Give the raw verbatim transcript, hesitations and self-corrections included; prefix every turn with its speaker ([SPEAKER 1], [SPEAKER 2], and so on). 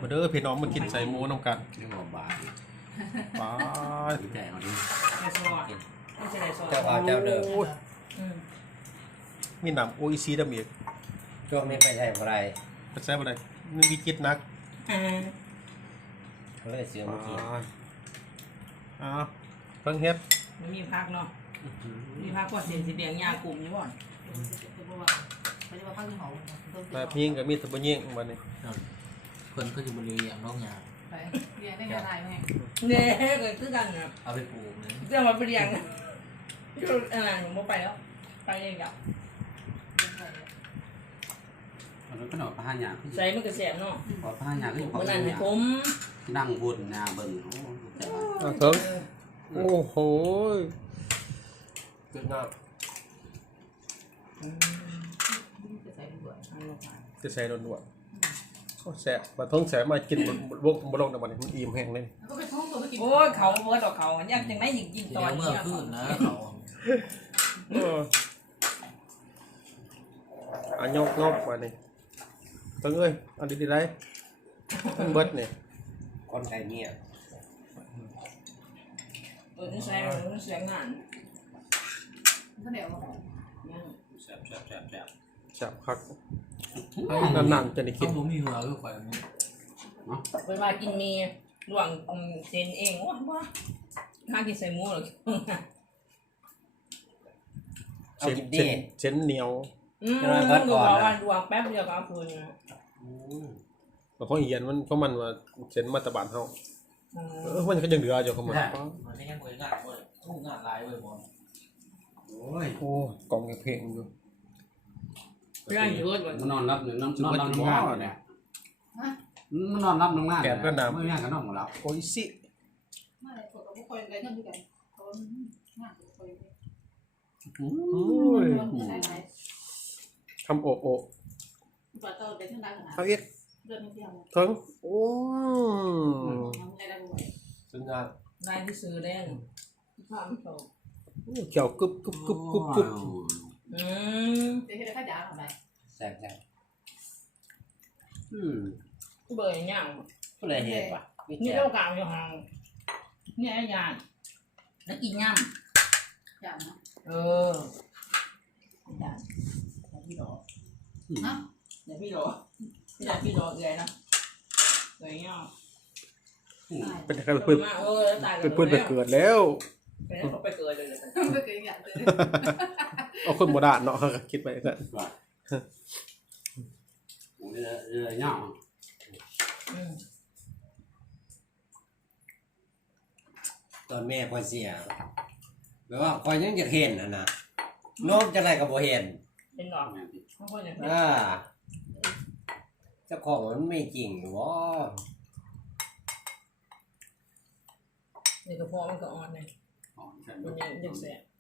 [SPEAKER 1] มาเด้อพี่น้องมากินใส่หมูน้ำกัน
[SPEAKER 2] เรียกว่าบาท
[SPEAKER 1] ป้า
[SPEAKER 2] ดีใจเอาดิ
[SPEAKER 3] ไอ้ซอสไม่ใช่ไอ้ซอส
[SPEAKER 4] เจ้าว่าเจ้าเดิม
[SPEAKER 3] อืม
[SPEAKER 1] มีหนำโออีซีดำอีก
[SPEAKER 4] ช่วงนี้ไปใช้อะไร
[SPEAKER 1] ไปใส่อะไรนึกวิจิตนัก
[SPEAKER 3] อ่า
[SPEAKER 4] เขาเลยเสือ
[SPEAKER 1] ป้า
[SPEAKER 4] เมื่อกี้
[SPEAKER 1] อ้าวเพิ่งเฮ็ด
[SPEAKER 3] มันมีพักเนาะมีพักก็เสียนสีแดงยากลุ่มอยู่บ่อน
[SPEAKER 1] แบบยิงกับมีแตะบยิงวันนี้
[SPEAKER 2] เพื่อนก็จะบริเวณนอกงาน
[SPEAKER 5] ไปเรียนได้กระไรไหม
[SPEAKER 3] เนี่ยเกิดขึ้นกันนะ
[SPEAKER 2] เอาไปปลูกเลย
[SPEAKER 3] เรื่องมาเปลี่ยนก็อะไรหนูไม่ไปแล้วไปเองกับ
[SPEAKER 2] มันก็หน่อผ้าหยา
[SPEAKER 3] ใส่มันก็แสบเนาะ
[SPEAKER 2] พอผ้าหยาก็
[SPEAKER 3] มันนั่นให้ผม
[SPEAKER 2] นั่งบนหน้าเบิ่งโอ้แต่ว่า
[SPEAKER 1] อ้าวเถิงโอ้โหเกิดงาม
[SPEAKER 5] จะใส่ด้วย
[SPEAKER 1] จะใส่ด่วนๆโอ้แสบมาท้องแสบมากินบนบกบนลงแต่วันนี้มันอิ่มแห้งเลย
[SPEAKER 5] ก็ไปท้องตัวไปกิน
[SPEAKER 3] โอ้ยเขาเมื่อต่อเขาอยากจังได้ยิงยิงต
[SPEAKER 2] เดี๋
[SPEAKER 3] อย น
[SPEAKER 2] วเมื่
[SPEAKER 3] นี้
[SPEAKER 2] อคืนนะเขา
[SPEAKER 1] เอออันยกงบวันนี้ตึงเอ้ยอันดีดีได้มันเบิดเนี่ย
[SPEAKER 4] คนไทยเนี่ย
[SPEAKER 3] เออนี่ใส่นี่ใส่งาน
[SPEAKER 5] ก็เดี๋ยว
[SPEAKER 2] แซ่บแซ่บแซ่บแซ่บ
[SPEAKER 1] จับคักนานๆจะได้กิ
[SPEAKER 2] ต้อน งรู้มีหัวก็ควายมั้ง
[SPEAKER 3] เวลากินมีหลวงเซนเองว้าว้าถ้ากินใส่หมูหรอ
[SPEAKER 4] เอา
[SPEAKER 1] เส้น
[SPEAKER 4] กินดี
[SPEAKER 1] เส้นเส้นเหนียว
[SPEAKER 3] อืมก็บอกว่าดวงแป๊บเดียวก็เอาคืนนะ
[SPEAKER 1] แล้วเขาเหียนมันเขามันว่าเส้นมาตรบานเฮา
[SPEAKER 3] อืม
[SPEAKER 1] เออมันก็ยังเหลืออยู่เขามา
[SPEAKER 2] มันไม่ใช่มวยงานเว้ยทุ่งงานลายเว้ยบอลโอ้ย
[SPEAKER 1] โอ้กองเพลงอยู่
[SPEAKER 3] เรื่องเยอะเลย
[SPEAKER 2] มันนอนรับนอนนอนรับน้ำงานเนี่ยมันนอนรับน้ำงานไม่งานก็นอนหมดแล้ว
[SPEAKER 1] โอ้ยสิ
[SPEAKER 5] ไม่ได้ตัวกับคนได้เงินด้วยกันเขาหน้าตัวคน
[SPEAKER 1] โอ้ย
[SPEAKER 5] ใช่ไหม
[SPEAKER 1] ทำโอโอ
[SPEAKER 5] ตัวโตได้ทั้งนั้นขนาด
[SPEAKER 1] เขาเอ็ก
[SPEAKER 5] เดินไม่เที่ยว
[SPEAKER 1] ถึงโอ้
[SPEAKER 5] น้ำได้ได้บ่อย
[SPEAKER 1] สุดยอด
[SPEAKER 3] นายที่ซื้อแดงความโต
[SPEAKER 1] เกี่ยวกึบกึบกึบกึบกึบ
[SPEAKER 3] อืม
[SPEAKER 5] เดี๋ยวให้ได้ข้าวจ๋าทำไม
[SPEAKER 4] แซ่บแซ่บ
[SPEAKER 2] อืม
[SPEAKER 3] เบื่ออย่าง
[SPEAKER 4] ก็เลยเห็นป่ะ
[SPEAKER 3] นี่เล่ากลางอยู่ห่างนี่ไอ้ยานแล้วกินย่
[SPEAKER 5] จ๋าเนาะ
[SPEAKER 3] ำเออจานพี่ดอก
[SPEAKER 5] ฮะ
[SPEAKER 3] เดี๋ยวพี่ดอกพี่ดอกพี่ดอกเลยนะเลยเงี้ย
[SPEAKER 1] เป็นใครเพื่อน
[SPEAKER 3] เออตาย
[SPEAKER 1] เป็นเพื่อนไปเกิดแล้ว
[SPEAKER 3] เป็นเขาไปเกิดเลย
[SPEAKER 5] ไม่เคยอยากเจอ
[SPEAKER 1] เอาคนโบราณเนาะคิดไปกัน
[SPEAKER 2] เรือเรือเนาะ
[SPEAKER 3] อืม
[SPEAKER 4] ตอนแม่พอเสียแปลว่าคอยยังจะเห็นนะนะโน้มจะไรกับโบเห็น
[SPEAKER 3] เป็นดอกเขาคนอย่างนี้
[SPEAKER 4] อ่าเจ้าของมันไม่จริงวะ
[SPEAKER 3] นี่กระเพาะมันก็อ่อนเลย
[SPEAKER 2] อ๋อใช่
[SPEAKER 3] มันยังยังแสบ